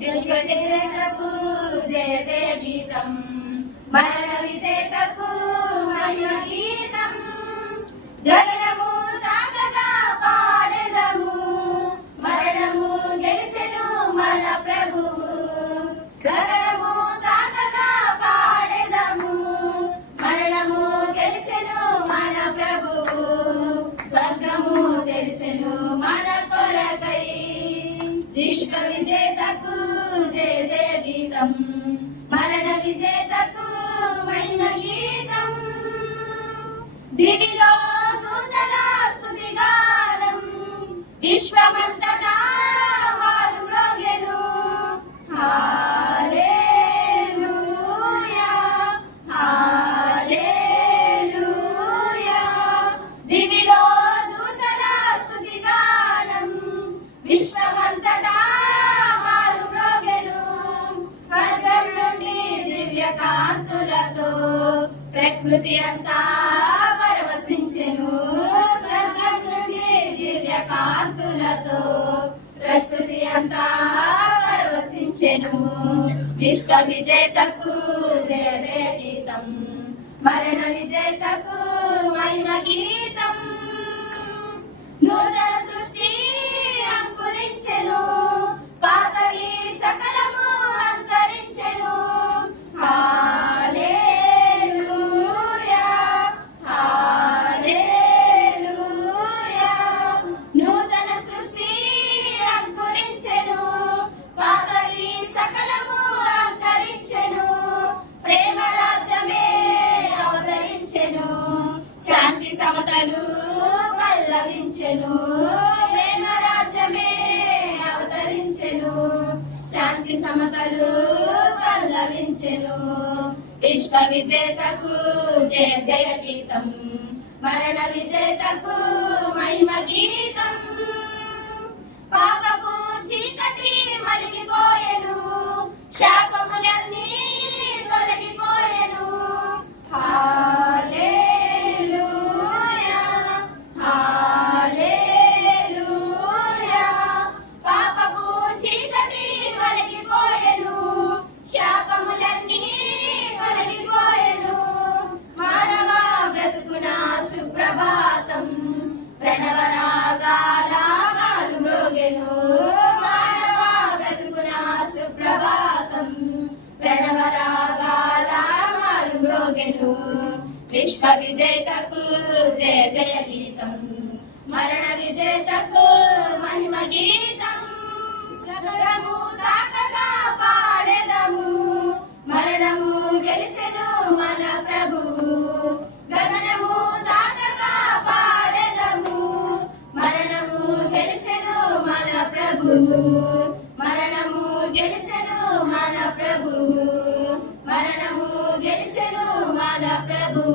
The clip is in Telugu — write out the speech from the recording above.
విశ్వ విజేతకు జయ జయ గీతం, మరణ విజేతకు మహిమ గీతం. గగనము తాకగా పాడెదము, మరణము గెలిచెను మన ప్రభువు. గగనము తాకగా పాడెదము, మరణము గెలిచెను మన ప్రభువు. స్వర్గము తెరిచెను మన కొరకై, విశ్వ విజేతకు జయ జయ గీతం, మరణ విజేతకు మహిమ గీతం. దివిలో దూతల స్తుతి గానం, విశ్వమంతటా వారు మ్రోగెను. హల్లెలూయా హల్లెలూయా. దివిలో దూతల స్తుతి గానం, విశ్వమంతటా వారు మ్రోగెను. స్వర్గం నుండి దివ్య కాంతులతో ప్రకృతి అంతా పరవశించెను. స్వర్గం నుండి దివ్య కాంతులతో ప్రకృతి అంతా పరవశించెను. విశ్వ విజేతకు జయ జయ గీతం, మరణ విజేతకు మహిమ గీతం. నూతన సృష్టి అంకురించెను, పాతవి సకలము అంతరించెను. హల్లెలూయా హల్లెలూయా. నూతన సృష్టి అంకురించెను, పాతవి సకలము అంతరించెను. ప్రేమ రాజ్యమే అవతరించెను, శాంతి సమతలు పల్లవించెను. ప్రేమ రాజ్యమే అవతరించెను, శాంతి సమతలు పల్లవించెను. విశ్వ విజేతకు జయ జయ గీతం, మరణ విజేతకు మహిమ గీతం. పాపపు చీకటి మలిగిపోయెను, శాపములన్నీ తొలగిపోయెను. హల్లెలూయా హల్లెలూయా. పాపపు చీకటి మలిగిపోయెను, శాపములన్నీ తొలగిపోయెను. మానవ బ్రతుకున సుప్రభాతం, ప్రణవ రాగాల మారు మ్రోగెను. మానవ బ్రతుకున సుప్రభాతం, ప్రణవ రాగాల మారు మ్రోగెను. విశ్వ విజేతకు జయ జయ గీతం, మరణ విజేతకు మహిమ గీతం. గగనము తాకగా పాడెదము, మరణము గెలిచెను మన ప్రభువు. గగనము తాకగా పాడెదము, మరణము గెలిచెను మన ప్రభువు. మరణము గెలిచెను మన ప్రభువు, మరణము గెలిచెను మన ప్రభు.